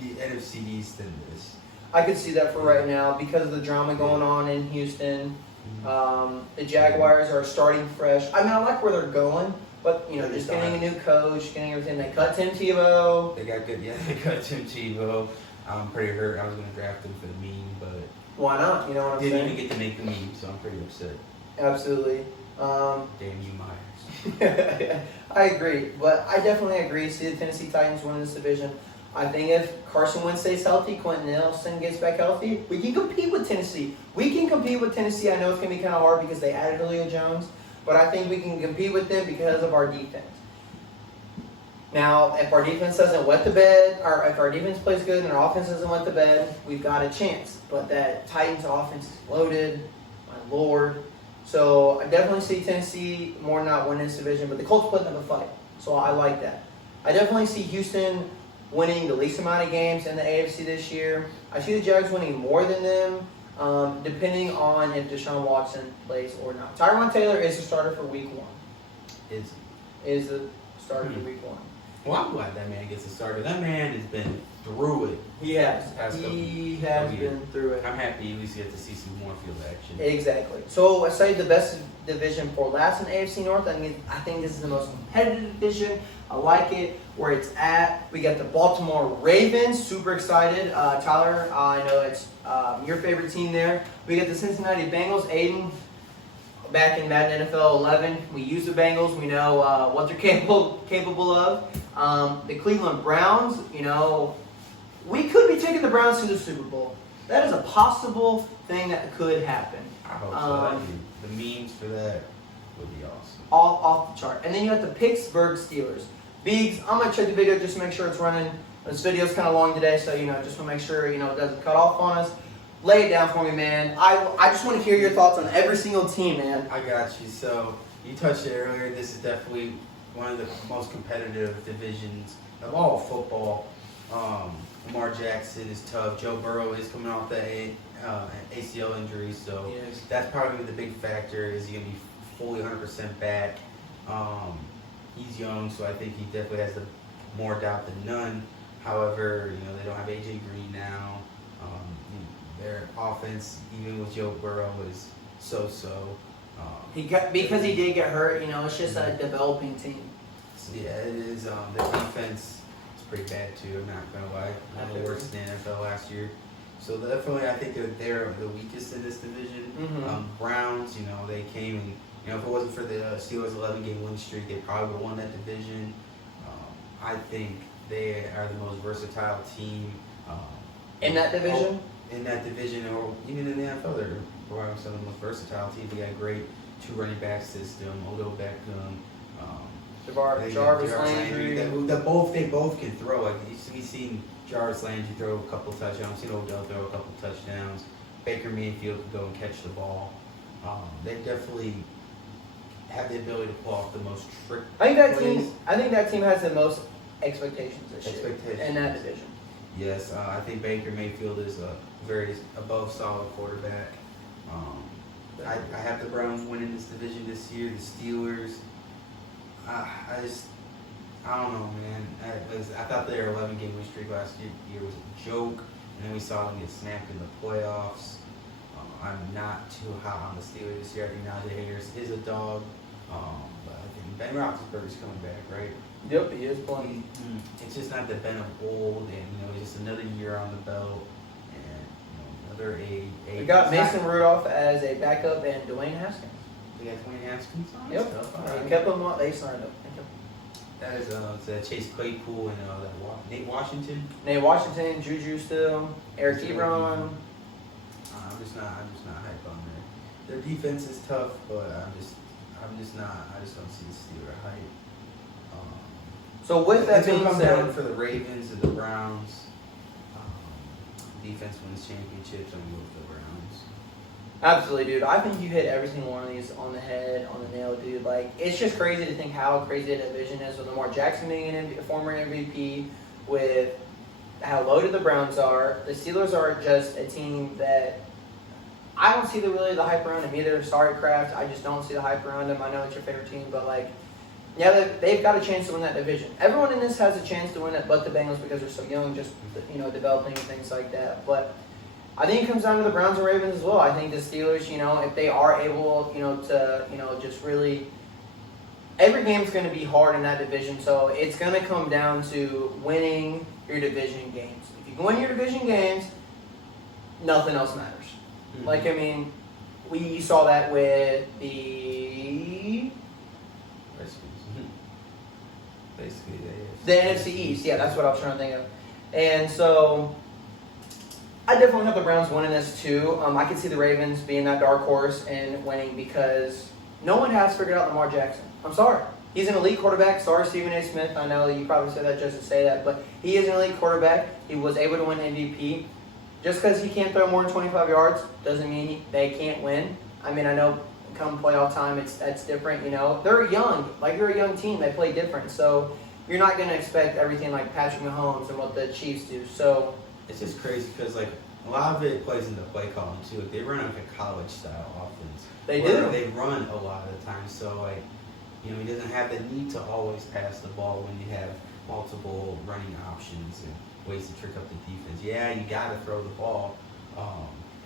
the NFC East than this. I could see that for right now because of the drama going on in Houston. The Jaguars are starting fresh. I mean, I like where they're going, but you know, just getting a new coach, getting everything. They cut Tim Tebow. They got good. Yeah, they cut Tim Tebow. I'm pretty hurt. I was gonna draft him for the meme, but why not? You know what I'm didn't saying? even get to make the meme, so I'm pretty upset. Absolutely. Damn you, Myers. I agree, but I definitely agree. See the Tennessee Titans winning this division. I think if Carson Wentz stays healthy, Quentin Nelson gets back healthy, we can compete with Tennessee. We can compete with Tennessee. I know it's going to be kind of hard because they added Julio Jones, but I think we can compete with them because of our defense. Now, if our defense doesn't wet the bed, or if our defense plays good and our offense doesn't wet the bed, we've got a chance. But that Titans offense is loaded, my lord. So I definitely see Tennessee more not winning this division, but the Colts putting up a fight. So I like that. I definitely see Houston winning the least amount of games in the AFC this year. I see the Jags winning more than them, depending on if Deshaun Watson plays or not. Tyrod Taylor is the starter for Week 1. Is the starter for Week 1. Well, I'm glad that man gets a starter. That man has been through it. He has. He has been through it. I'm happy at least get to see some more field action. Exactly. So I say the best division for last in AFC North. I think this is the most competitive division. I like it where it's at. We got the Baltimore Ravens. Super excited. Tyler, I know it's your favorite team there. We got the Cincinnati Bengals. Aiden, back in Madden NFL 11, we use the Bengals. We know what they're capable of. The Cleveland Browns, you know, we could be taking the Browns to the Super Bowl. That is a possible thing that could happen. I hope so. The memes for that would be awesome. Off the chart. And then you have the Pittsburgh Steelers. Biggs, I'm going to check the video just to make sure it's running. This video's kind of long today, so, you know, just want to make sure, you know, it doesn't cut off on us. Lay it down for me, man. I just want to hear your thoughts on every single team, man. I got you. So, you touched it earlier. This is definitely one of the most competitive divisions of all football. Lamar Jackson is tough. Joe Burrow is coming off that ACL injury, so that's probably the big factor. Is he going to be fully 100% back? He's young, so I think he definitely has more doubt than none. However, you know, they don't have AJ Green now. Their offense, even with Joe Burrow, is so-so. Because he did get hurt, you know, it's just a developing team. So yeah, it is. The defense is pretty bad too. I'm not gonna lie, one of the worst in the NFL last year. So definitely, I think they're the weakest in this division. Browns, you know, they came and, you know, if it wasn't for the Steelers' 11-game win streak, they probably would have won that division. I think they are the most versatile team in that division. Or even in the NFL, they're probably some of the most versatile teams. They got a great 2 running back system. Odell Beckham, Jarvis Landry. They both can throw. Like we've seen Jarvis Landry throw a couple touchdowns. We've seen Odell throw a couple touchdowns. Baker Mayfield can go and catch the ball. They definitely have the ability to pull off the most trick plays. I think that team has the most expectations this year in that division. Yes, I think Baker Mayfield is a very above solid quarterback. I have the Browns winning this division this year. The Steelers, I don't know, man. I thought their 11-game win streak last year was a joke, and then we saw them get snapped in the playoffs. I'm not too hot on the Steelers this year. I think Najee Harris is a dog, but I think Ben Roethlisberger's coming back, right? Yep, he is playing. It's just not the Ben of old, and you know, just another year on the belt, and you know, another a. We got Mason Rudolph as a backup and Dwayne Haskins. They got Dwayne Haskins on. Yep, they kept him on. They signed him. That is Chase Claypool and Nate Washington. Nate Washington, Juju still, Eric Ebron. I'm just not hyped on there. Their defense is tough, but I just don't see the Steelers hype. So with that being said, for the Ravens and the Browns, defense wins championships. I'm going with the Browns. Absolutely, dude. I think you hit every single one of these on the head, on the nail, dude. Like, it's just crazy to think how crazy that division is with Lamar Jackson being a former MVP, with how loaded the Browns are. The Steelers are just a team that I don't see really the hype around him either. Sorry, Kraft. I just don't see the hype around him. I know it's your favorite team, but like, yeah, they've got a chance to win that division. Everyone in this has a chance to win it, but the Bengals because they're so young, just developing and things like that. But I think it comes down to the Browns and Ravens as well. I think the Steelers, if they are able, to, just really. Every game's going to be hard in that division, so it's going to come down to winning your division games. If you can win your division games, nothing else matters. Mm-hmm. Like, I mean, we saw that with the Nfc East. Yeah, that's what I was trying to think of. And so I definitely have the Browns winning this too. I could see the Ravens being that dark horse and winning because no one has figured out Lamar Jackson. I'm sorry. He's an elite quarterback. Sorry, Stephen A. Smith. I know you probably said that just to say that, but he is an elite quarterback. He was able to win MVP. Just because he can't throw more than 25 yards doesn't mean they can't win. I mean, I know come playoff time, that's different. They're young. Like, you're a young team. They play different. So you're not going to expect everything like Patrick Mahomes and what the Chiefs do. So it's just crazy because, like, a lot of it plays into play calling, too. Like, they run like a college-style offense. They do. They run a lot of the time. So, like, he doesn't have the need to always pass the ball when you have multiple running options and ways to trick up the defense. Yeah, you got to throw the ball.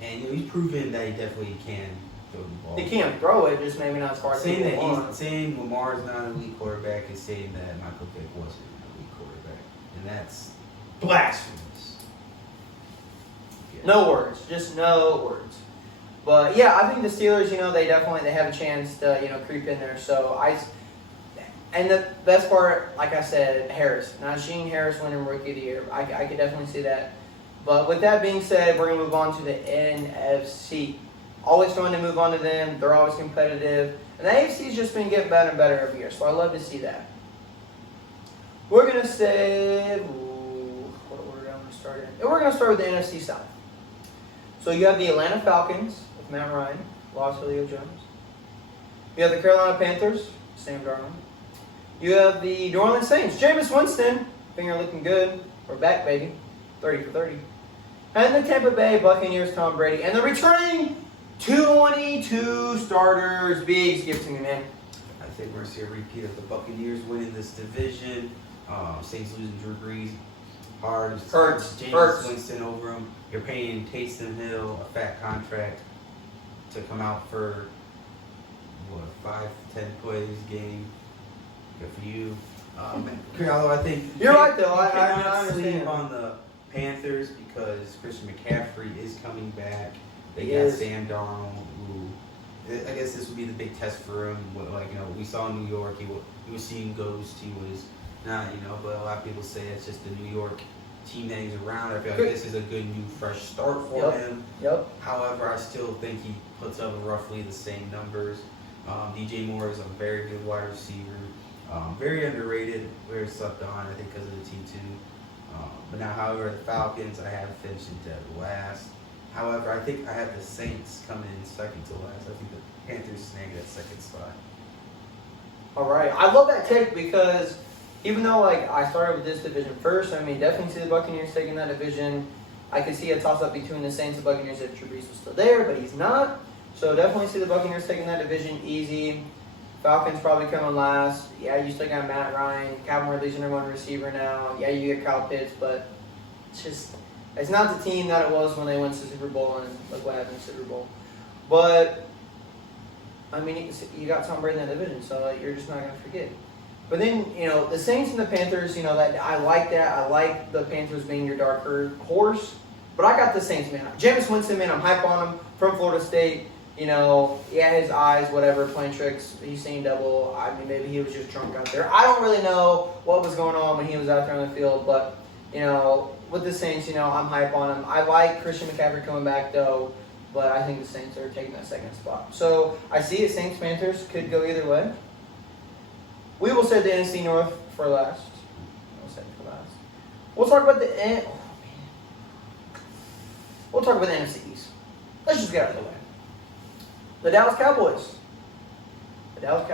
And he's proven that he definitely can throw the ball. He can throw it, just maybe not as far as saying Lamar's not an elite quarterback is saying that Michael Vick wasn't an elite quarterback. And that's blasphemous. Yeah. No words. Just no words. But yeah, I think the Steelers, they have a chance to, creep in there. So and the best part, like I said, Harris. Najee Harris winning Rookie of the Year. I could definitely see that. But with that being said, we're going to move on to the NFC. Always going to move on to them. They're always competitive. And the AFC's just been getting better and better every year. So I love to see that. We're going to say, what order I'm going to start in? And we're going to start with the NFC South. So you have the Atlanta Falcons with Matt Ryan, lost Julio Jones. You have the Carolina Panthers, Sam Darnold. You have the New Orleans Saints, Jameis Winston, finger looking good. We're back, baby. 30 for 30. And the Tampa Bay Buccaneers, Tom Brady. And the returning 22 starters. Biggs, give it to me, man. I think we're going to see a repeat of the Buccaneers winning this division. Saints losing Drew Brees. Hurts. Jameis Winston over him. You're paying Taysom Hill a fat contract to come out for, 5-10 plays game. Good for you. Although I think you're right, though. I understand. sleep on the Panthers because Christian McCaffrey is coming back. They got Sam Darnold, who I guess this would be the big test for him. We saw in New York, he was seeing ghosts. He was not, but a lot of people say it's just the New York team that he's around. I feel like this is a good new fresh start for him. Yep. However, I still think he puts up roughly the same numbers. DJ Moore is a very good wide receiver. Very underrated, very slept on, I think, because of the T2. But now, however, the Falcons, I have finished in dead last. However, I think I have the Saints coming in second to last. I think the Panthers snag that second spot. All right. I love that take because even though I started with this division first, definitely see the Buccaneers taking that division. I could see a toss-up between the Saints and Buccaneers if Drew Brees was still there, but he's not. So definitely see the Buccaneers taking that division easy. Falcons probably coming last. Yeah, you still got Matt Ryan. Calvin Ridley's your number one receiver now. Yeah, you get Kyle Pitts, but it's not the team that it was when they went to the Super Bowl, and look what happened in the Super Bowl. But, you got Tom Brady in that division, so you're just not going to forget. But then, the Saints and the Panthers, that I like that. I like the Panthers being your dark horse. But I got the Saints, man. Jameis Winston, man, I'm hype on him from Florida State. His eyes, whatever, playing tricks. He's seeing double. Maybe he was just drunk out there. I don't really know what was going on when he was out there on the field. But, with the Saints, I'm hype on him. I like Christian McCaffrey coming back, though. But I think the Saints are taking that second spot. So, I see it. Saints-Panthers could go either way. We will say the NFC North for last. We'll talk about the We'll talk about the NFC East. Let's just get out of the way. The Dallas Cowboys. That's all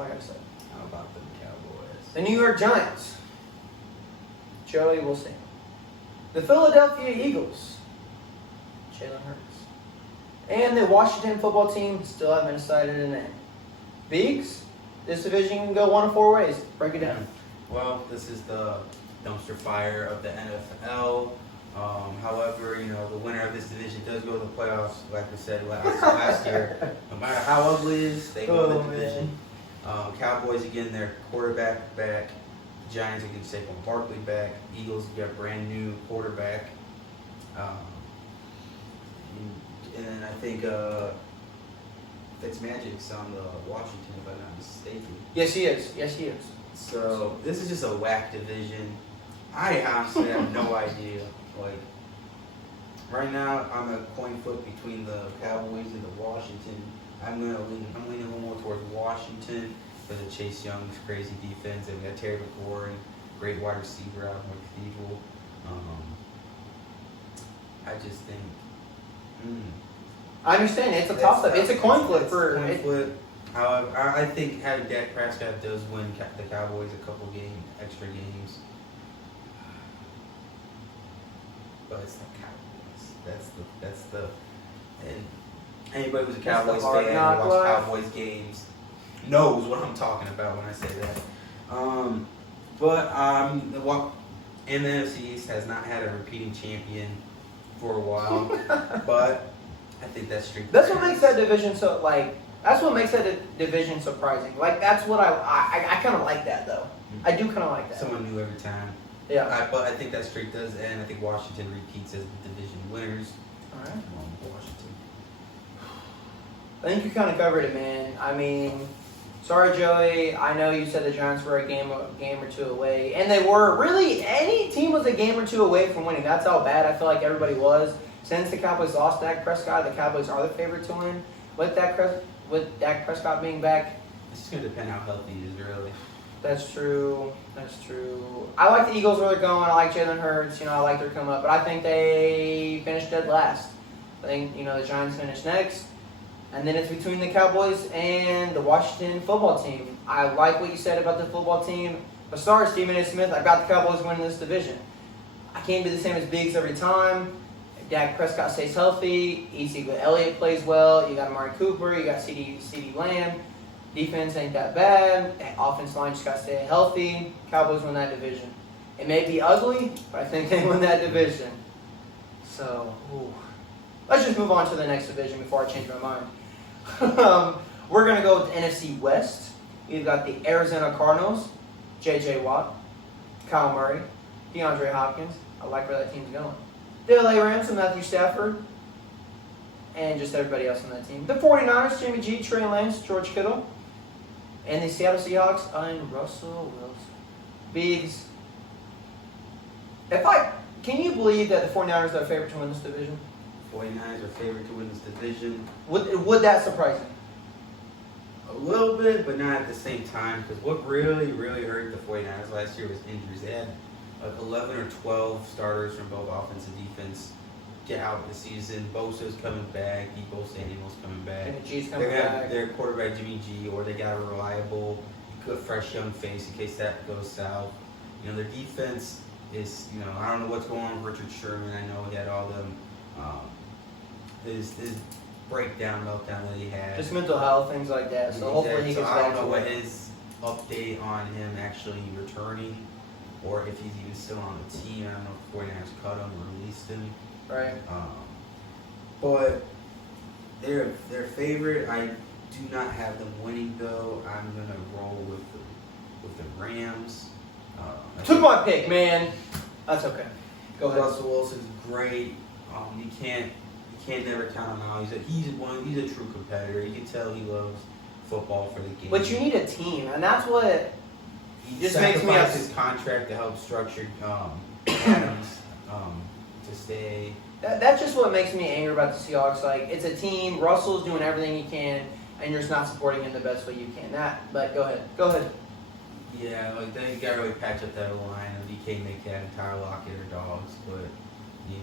I got to say. How about the Cowboys? The New York Giants. Joey Wilson. The Philadelphia Eagles. Jalen Hurts. And the Washington football team still haven't decided a name. Beaks, this division can go one of 4 ways. Break it down. Well, this is the dumpster fire of the NFL. However, the winner of this division does go to the playoffs. Like we said last year, no matter how ugly it is, they go to the division. Cowboys again, their quarterback back. Giants again, Saquon Barkley back. Eagles got a brand new quarterback. And then I think Fitzmagic's on the Washington, if I'm not mistaken. Yes, he is. So this is just a whack division. I honestly have no idea. Like right now, I'm a coin flip between the Cowboys and the Washington. I'm leaning a little more towards Washington because of Chase Young's crazy defense, and we got Terry McLaurin, great wide receiver out of Cathedral. I just think. I understand. It's a toss-up. It's a coin flip for. Coin flip. However, I think having Dak Prescott does win the Cowboys a couple extra games. But it's the Cowboys. That's the. And anybody who's a Cowboys fan who watches Cowboys games knows what I'm talking about when I say that. And the Nfc East has not had a repeating champion for a while, but I think that's streak. That's what makes that division so That's what makes that division surprising. That's what I kind of like that though. I do kind of like that. Someone new every time. Yeah. But I think that streak does end. I think Washington repeats as the division winners. All right. Washington. I think you kind of covered it, man. I mean, sorry, Joey. I know you said the Giants were a game or two away, and they were. Really, any team was a game or two away from winning. That's how bad I feel like everybody was. Since the Cowboys lost Dak Prescott, the Cowboys are the favorite to win. With Dak Prescott being back, it's just gonna depend how healthy he is, really. That's true. I like the Eagles where they're going. I like Jalen Hurts. I like their come up, but I think they finished dead last. I think the Giants finished next. And then it's between the Cowboys and the Washington football team. I like what you said about the football team. But sorry, Stephen A. Smith, I got the Cowboys winning this division. I can't be the same as Biggs every time. Dak Prescott stays healthy. Ezekiel Elliott plays well. You got Amari Cooper. You got CeeDee Lamb. Defense ain't that bad. Offense line just got to stay healthy. Cowboys win that division. It may be ugly, but I think they win that division. So, let's just move on to the next division before I change my mind. We're going to go with the NFC West. You've got the Arizona Cardinals, J.J. Watt, Kyle Murray, DeAndre Hopkins. I like where that team's going. The LA Rams and Matthew Stafford, and just everybody else on that team. The 49ers, Jimmy G, Trey Lance, George Kittle, and the Seattle Seahawks and Russell Wilson. Biggs. Can you believe that the 49ers are favorite to win this division? 49ers are favored to win this division. Would that surprise you? A little bit, but not at the same time. Because what really, really hurt the 49ers last year was injuries. They had 11 or 12 starters from both offense and defense get out the season. Bosa's coming back. Debo Samuel's coming back. Jimmy G's coming they back. have their quarterback Jimmy G, or they got a reliable, good, fresh young face in case that goes south. Their defense is, I don't know what's going on with Richard Sherman. I know he had all them. His breakdown, meltdown that he had. Just mental health, things like that. So hopefully he gets back. I don't know what his update on him actually returning, or if he's even still on the team. I don't know if 49ers cut him or released him. Right. But they're favorite. I do not have them winning though. I'm gonna roll with the Rams. Took my pick, man. That's okay. Go ahead. Russell Wilson's great. You can't never count him out. He's a true competitor. You can tell he loves football for the game. But you need a team, and that's what just makes me his contract to help structure Adams to stay. That's just what makes me angry about the Seahawks. It's a team. Russell's doing everything he can, and you're just not supporting him the best way you can. But go ahead. Yeah, they got to really patch up that line. You can't make that entire Lockett or dogs, but you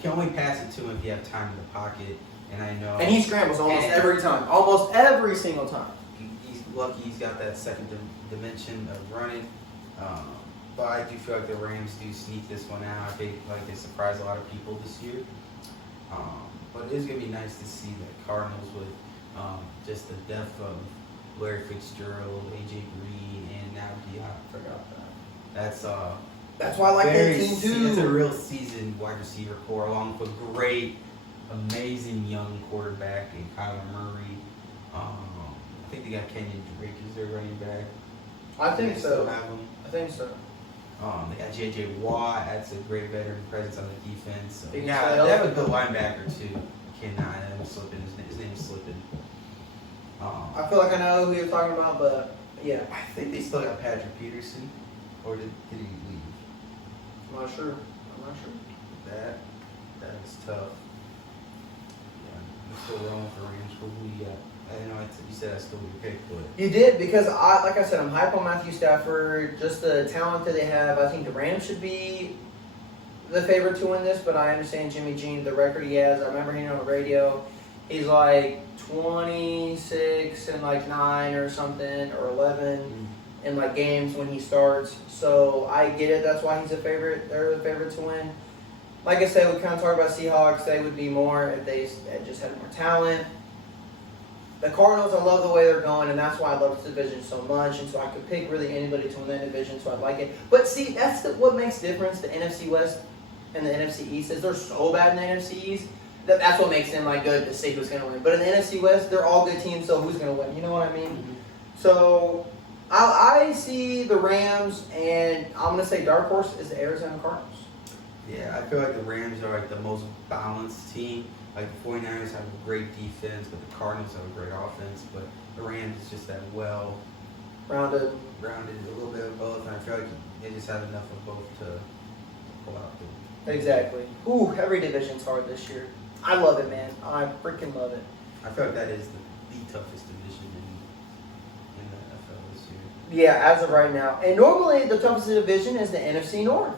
can only pass it to him if you have time in the pocket. And I know. And he scrambles almost every time. Almost every single time. He's lucky he's got that second dimension of running. But I do feel like the Rams do sneak this one out. I think they surprise a lot of people this year. But it's gonna be nice to see the Cardinals with just the depth of Larry Fitzgerald, AJ Green, and now Diop. Forgot that. That's why I like that very team too. It's a real seasoned wide receiver core, along with a great, amazing young quarterback in Kyler Murray. I think they got Kenyon Drake as their running back. I think They so. still have him. I think so. They got J.J. Watt. That's a great veteran presence on the defense. So, Big yeah, Sale. they have a good linebacker too. Cannot. I'm slipping. His name is slipping. I feel like I know who you're talking about, but yeah, I think they still got Patrick Peterson, or did he leave? I'm not sure. That is tough. Yeah, I'm still wrong for Rams. Who we got? I know you said I stole your pick, but You did, because like I said, I'm hype on Matthew Stafford. Just the talent that they have. I think the Rams should be the favorite to win this, but I understand Jimmy G, the record he has. I remember hearing on the radio, he's like 26 and like 9 or something, or 11 in like games when he starts. So I get it. That's why he's a favorite. They're the favorite to win. Like I said, we kind of talk about Seahawks. They would be more if they just had more talent. The Cardinals, I love the way they're going, and that's why I love this division so much. And so I could pick really anybody to win that division, so I like it. But see, that's what makes difference. The NFC West and the NFC East is they're so bad in the NFC East. That's what makes them like good to see who's going to win. But in the NFC West, they're all good teams, so who's going to win? You know what I mean? Mm-hmm. So I see the Rams, and I'm going to say dark horse is the Arizona Cardinals. yeah, I feel like the Rams are like the most balanced team. Like the 49ers have a great defense, but the Cardinals have a great offense. But the Rams is just that Rounded. rounded, a little bit of both, and I feel like they just have enough of both to pull out the. Exactly. Ooh, every division's hard this year. I love it, man. I freaking love it. I feel like that is the toughest division in the NFL this year. Yeah, as of right now. And normally the toughest division is the NFC North.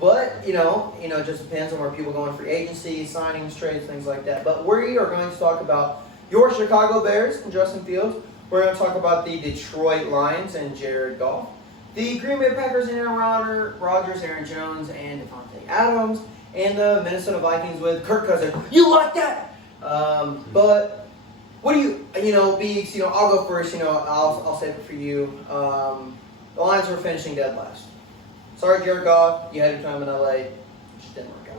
But, you know, it just depends on where people go in free agency, signings, trades, things like that. But we are going to talk about your Chicago Bears and Justin Fields. We're going to talk about the Detroit Lions and Jared Goff. The Green Bay Packers and Aaron Rodgers, Aaron Jones, and Devontae Adams. And the Minnesota Vikings with Kirk Cousins. You like that? But what do you, Beeks, I'll go first. I'll say it for you. The Lions were finishing dead last. Sorry, Jared Goff. You had your time in LA. It just didn't work out.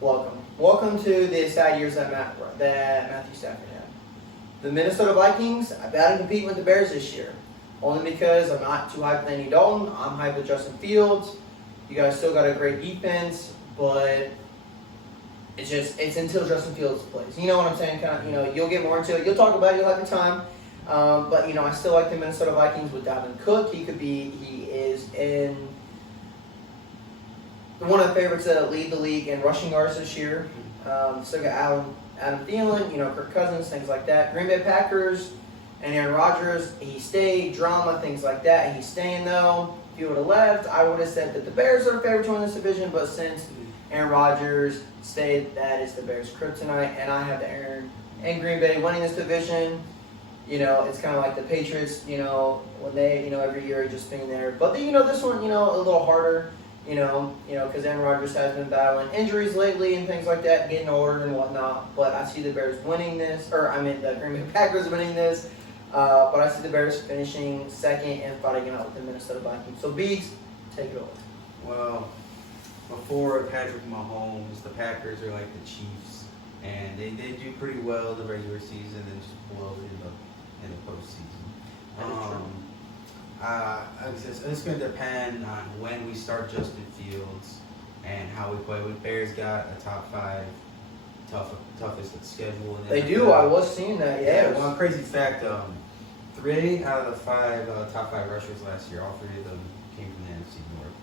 Welcome to Motown. Welcome to the sad years that Matthew Stafford had. The Minnesota Vikings, I bet I can compete with the Bears this year. Only because I'm not too hyped with Andy Dalton. I'm hyped with Justin Fields. You guys still got a great defense, but it's until Justin Fields plays. You know what I'm saying? Kind of, you'll get more into it. You'll talk about it. You'll have your time. But I still like the Minnesota Vikings with Dalvin Cook. He is in one of the favorites that lead the league in rushing yards this year. Still got Adam Thielen, Kirk Cousins, things like that. Green Bay Packers and Aaron Rodgers. He stayed, drama, things like that. He's staying though. If he would have left, I would have said that the Bears are a favorite to win this division. But since Aaron Rodgers stayed, that is the Bears' kryptonite, and I have the Aaron and Green Bay winning this division. It's kind of like the Patriots, when they, every year just being there. But, this one, a little harder, because Aaron Rodgers has been battling injuries lately and things like that, getting older and whatnot. But I see the Bears winning this, the Green Bay Packers winning this. But I see the Bears finishing second and fighting out with the Minnesota Vikings. So, Beats, take it over. Well, before Patrick Mahomes, the Packers are like the Chiefs, and they do pretty well in the regular season and just blow it in the postseason. It's going to depend on when we start Justin Fields and how we play. With Bears got a top 5 toughest schedule. They do. I was seeing that. Yeah. Well, crazy fact. 3 out of the 5 top 5 rushers last year, all 3 of them came from the NFC North.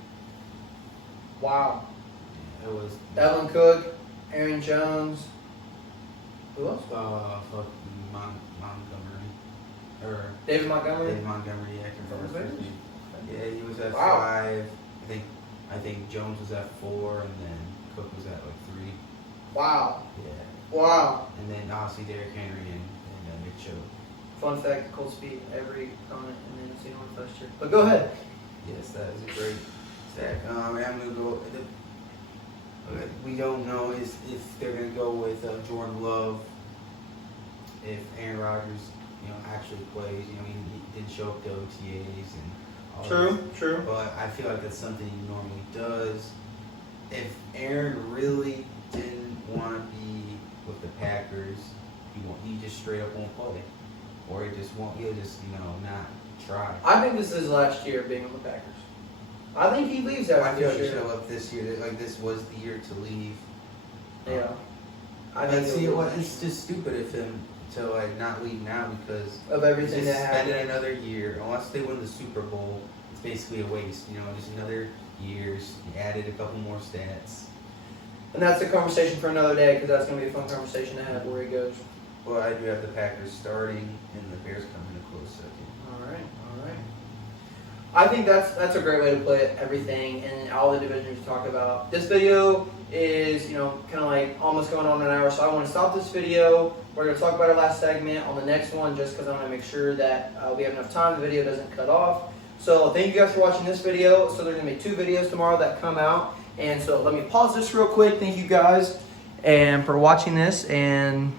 Wow. Yeah, it was Dalvin Cook, Aaron Jones. Who else? Montgomery. Or David Montgomery. David Montgomery, yeah, I can remember his name. Yeah, he was at Wow. 5. I think Jones was at 4, and then Cook was at like 3. Wow. Yeah. Wow. And then obviously Derrick Henry and Nick Chubb. Fun fact, Cold Speed, every opponent in the NFC North last year. But go ahead. Yes, that is a great stack. I'm gonna go. We don't know if they're going to go with Jordan Love, if Aaron Rodgers, actually plays. He didn't show up to OTAs and all this. True. But I feel like that's something he normally does. If Aaron really didn't want to be with the Packers, he just straight up won't play, or he'll just not try. I think this is his last year being on the Packers. I think he leaves I after feel like this he should year. have left this year. Like this was the year to leave. Yeah. I But think see, he'll what leave. it's just stupid of him to not leave now because Of everything just that spending happened. another year. Unless they win the Super Bowl, it's basically a waste. Just another year. He added a couple more stats. And that's a conversation for another day because that's going to be a fun conversation to have where he goes. Well, I do have the Packers starting and the Bears coming a close second. All right. I think that's a great way to put everything and all the divisions you talk about. This video is, kind of like almost going on an hour, so I want to stop this video. We're going to talk about our last segment on the next one just because I want to make sure that we have enough time, the video doesn't cut off. So thank you guys for watching this video. So there's going to be 2 videos tomorrow that come out. And so let me pause this real quick. Thank you guys and for watching this, and